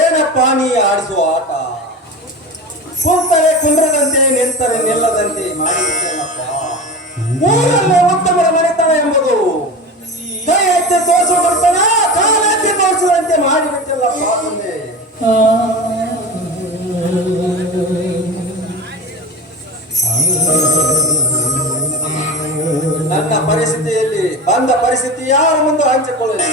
ಏನಪ್ಪ ನೀ ಆಡಿಸುವ ಆಟ? ಕುಂತರೆ ಕುಂದ್ರದಂತೆ, ನಿಂತರೆ ನಿಲ್ಲದಂತೆ ಮಾಡಿಬಿಟ್ಟೇನಪ್ಪ. ಊರಲ್ಲೇ ಉತ್ತಮರ ಮನೆತನ ಎಂಬುದು ಕೈ ಎತ್ತಿ ತೋರಿಸುವಂತನ ಕಾಲೆತ್ತಿ ತೋರಿಸುವಂತೆ ಮಾಡಿಬಿಟ್ಟಲ್ಲಪ್ಪ ತಂದೆ. ನನ್ನ ಪರಿಸ್ಥಿತಿಯಲ್ಲಿ ಬಂದ ಪರಿಸ್ಥಿತಿ ಯಾರ ಮುಂದೆ ಹಂಚಿಕೊಳ್ಳಲಿ?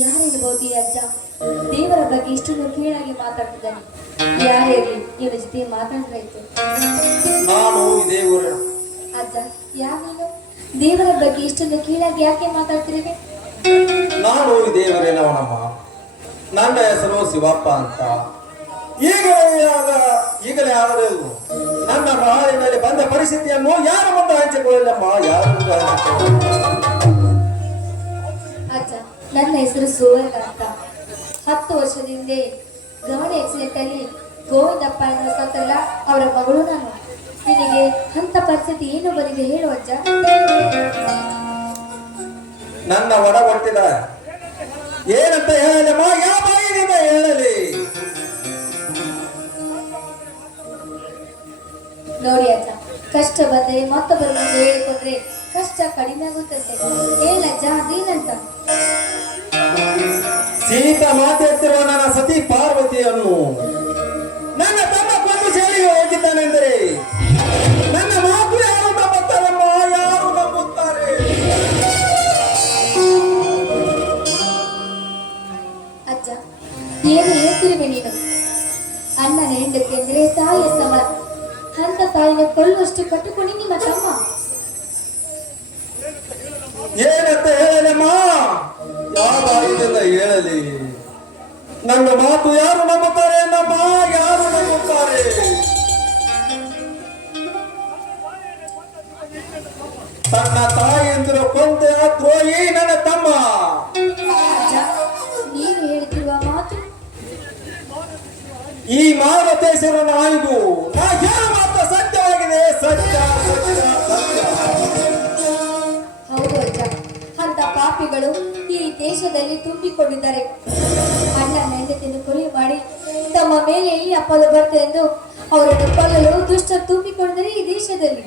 ಯಾರಿರ್ಬೋದು ಈ ಅಜ್ಜ? ದೇವರ ಬಗ್ಗೆ ಇಷ್ಟೊಂದು ಕೀಳಾಗಿ ಮಾತಾಡ್ತಿದ್ದಾನೆ. ಯಾರೇ ಇವರ ಜೊತೆ ಮಾತಾಡ್ರಾಯ್ತು. ನಾನು ಇದೇ ಊರಿನ ಅಜ್ಜ. ಯಾರು ದೇವರ ಬಗ್ಗೆ ಇಷ್ಟೊಂದು ಕೀಳಾಗಿ ಯಾಕೆ ಮಾತಾಡ್ತಿರದೆ? ನಾನು ಇದೇ ಊರಿನವನಮ್ಮ. ನನ್ನ ಹೆಸರು ಶಿವಪ್ಪ ಅಂತ. ಈಗಲೇ ಆದರೆ ನನ್ನ ಬಾಳಿನಲ್ಲಿ ಬಂದ ಪರಿಸ್ಥಿತಿಯನ್ನು ಯಾರ ಮುಂದೆ ಹಂಚಿಕೊಳ್ಳಲ್ಲಮ್ಮ, ಯಾರ ಮುಂದೆ ಅಜ್ಜ. ನನ್ನ ಹೆಸರು ಸುವರ್ಣ ಅಂತ. 10 ವರ್ಷದ ಹಿಂದೆ ಗಾಡಿ ಆಕ್ಸಿಡೆಂಟ್ ಅಲ್ಲಿ ಗೋವಿಂದಪ್ಪ ಎನ್ನುವ ಸತ್ತಲ್ಲ, ಅವರ ಮಗಳು ನಾನು. ನಿನಗೆ ಅಂತ ಪರಿಸ್ಥಿತಿ ಏನು ಬಂದಿದೆ ಹೇಳು ಅಜ್ಜ. ನನ್ನ ಒಡ ಕೊಟ್ಟಿದ ಏನಂತ ಹೇಳಲ್ಲಮ್ಮ, ಯಾವ ಬಾಯಿನಿಂದ ಹೇಳಲಿ? ನೋಡಿ ಅಜ್ಜ, ಕಷ್ಟ ಬಂದರೆ ಮತ್ತೊಬ್ಬರ ಮುಂದೆ ಹೇಳಿಕೊಂಡ್ರೆ ಕಷ್ಟ ಕಡಿಮೆ ಆಗುತ್ತದೆ. ಹೇಳಜ್ಜ, ಅದೇನಂತ? ಸೀತಾ ಮಾತಾಡ್ತಿರುವ ನನ್ನ ಸತಿ ಪಾರ್ವತಿಯನ್ನು ನನ್ನ ತಮ್ಮ ಕೊಂದು ಜೈಲಿಗೆ ಹೋಗಿದ್ದಾನೆಂದರೆ ನನ್ನ ಮಾತು ಯಾರು ನಂಬುತ್ತಾರಮ್ಮ, ಯಾರು ನಂಬುತ್ತಾರೆ? ಅಜ್ಜ, ಏನು ಹೇಳ್ತಿರುವೆ ನೀನು? ಅಣ್ಣನ ಹೆಂಡತಿ ಅಂದ್ರೆ ತಾಯಿಯ ಸಮಾನ. ಅಂತ ತಾಯಿನ ಕೊಲ್ಲುವಷ್ಟು ಕಟ್ಟುಕೊಂಡು ನಿಮ್ಮ ತಮ್ಮ. ಏನಂತ ಹೇಳಲಮ್ಮ, ಯಾವ ಬಾಯಿನಿಂದ ಹೇಳಲಿ? ನನ್ನ ಮಾತು ಯಾರು ನಂಬುತ್ತಾರೆ ನಮ್ಮ, ಯಾರು ನಂಬುತ್ತಾರೆ? ತನ್ನ ತಾಯಿ ಎಂದಿರೋ ಕೊಂದ ದ್ರೋಹಿ ನನ್ನ ತಮ್ಮ. ಅಜ್ಜ, ನೀನು ಹೇಳ್ತಿರುವ ಮಾತು ಈ ಮಾನವತೇಶ್ವರ ನಾಯಿಗೂ ನಾ ಹೇಳ ಮಾತ್ರ ಸತ್ಯವಾಗಿದೆ. ಸತ್ಯ ಸತ್ಯ ಸತ್ಯ. ಹೌದು ಅಜ್ಜ, ಅಂತ ಪಾಪಿಗಳು ಈ ದೇಶದಲ್ಲಿ ತುಂಬಿಕೊಂಡಿದ್ದಾರೆ. ಅಣ್ಣನ ಹೆಂಡತಿಯನ್ನು ಕೊಲೆ ಮಾಡಿ ತಮ್ಮ ಮೇಲೆ ಈ ಅಪದ ಬರ್ತದೆ ಎಂದು ಅವರನ್ನು ಕೊಲ್ಲಲು ದುಷ್ಟ ತುಂಬಿಕೊಂಡಿದ್ದಾರೆ ಈ ದೇಶದಲ್ಲಿ.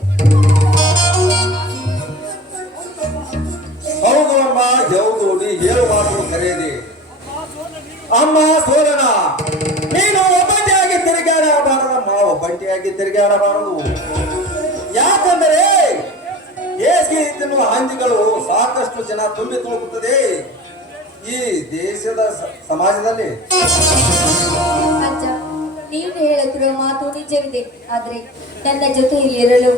ಹೌದು ಅಮ್ಮ, ಹೌದು, ನೀ ಹೇಳು ಮಾತು ಕರೆಯದೆ. ಅಮ್ಮ ಸೋಲನ, ನೀನು ಒಬ್ಬಂಟಿಯಾಗಿ ತಿರುಗಾಡಬಾರದಮ್ಮ, ಒಬ್ಬಂಟಿಯಾಗಿ ತಿರುಗಾಡಬಾರದು. ಯಾಕಂದರೆ ಹೇಸಿಗೆ ತಿನ್ನುವ ಹಂದಿಗಳು ಸಾಕಷ್ಟು ಜನ ತುಂಬಿ ತುಳುಕುತ್ತದೆ ಈ ದೇಶದ ಸಮಾಜದಲ್ಲಿ. ಅಜ್ಜ, ನೀವು ಹೇಳುತ್ತಿರುವ ಮಾತು ನಿಜವಿದೆ. ಆದ್ರೆ ನನ್ನ ಜೊತೆಯಲ್ಲಿ ಇರಲು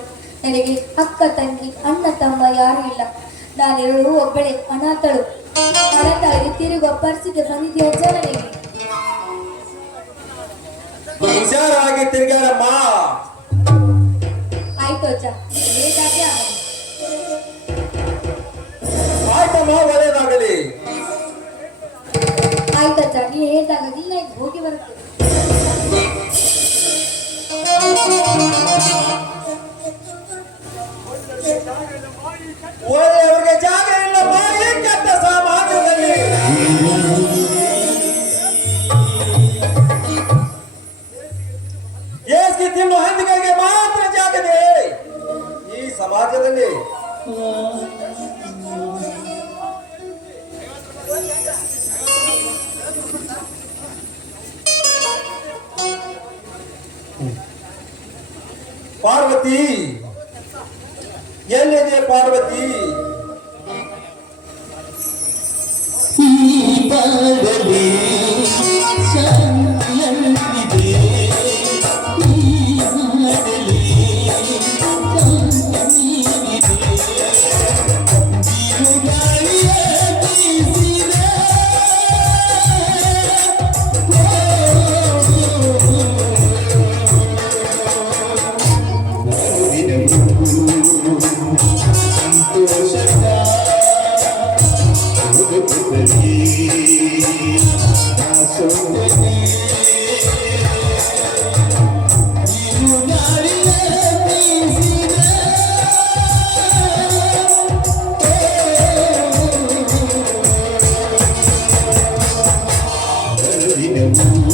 ನನಗೆ ಅಕ್ಕ ತಂಗಿ ಅಣ್ಣ ತಮ್ಮ ಯಾರು ಇಲ್ಲ. ನಾನಿರಲು ಒಬ್ಬಳೆ ಅನಾಥಳು. ಅನಾಥಳಿಗೆ ತಿರುಗುವ ಪರಿಸ್ಥಿತಿ ಬಂದಿದೆ ಅಜ್ಜ ನನಗೆ. ಹುಷಾರಾಗಿ ತಿರುಗಾಡಮ್ಮ. ಆಯ್ತು ಅಜ್ಜ, ಹೇಗಾದ್ರೆ ಆಗಲಿ. ಆಯ್ತಮ್ಮ, ಒಳ್ಳೆಯದಾಗಲಿ. ಆಯ್ತಜ್ಜ, ನೀ ಹೇಳ್ದಾಗಲಿ ನಾ ಈಗ ಹೋಗಿ ಬರುತ್ತೆ. ಒಳ್ಳೆಯವರಿಗೆ ಜಾಗ ಇಲ್ಲ, ಮಾಡಿ ಕೆಟ್ಟ ಸಮಾಜದಲ್ಲಿ ಬಾಳಲಿ ಶಾಂತಿಯಲ್ಲಿದೆ ಈ ನಾಡಲಿ ಶಾಂತಿಯಿದೆ ಬಿರುಗಾಳಿಯ ಬೀಸಿದೆ ಸಂತೋಷದ ದಿನವೂ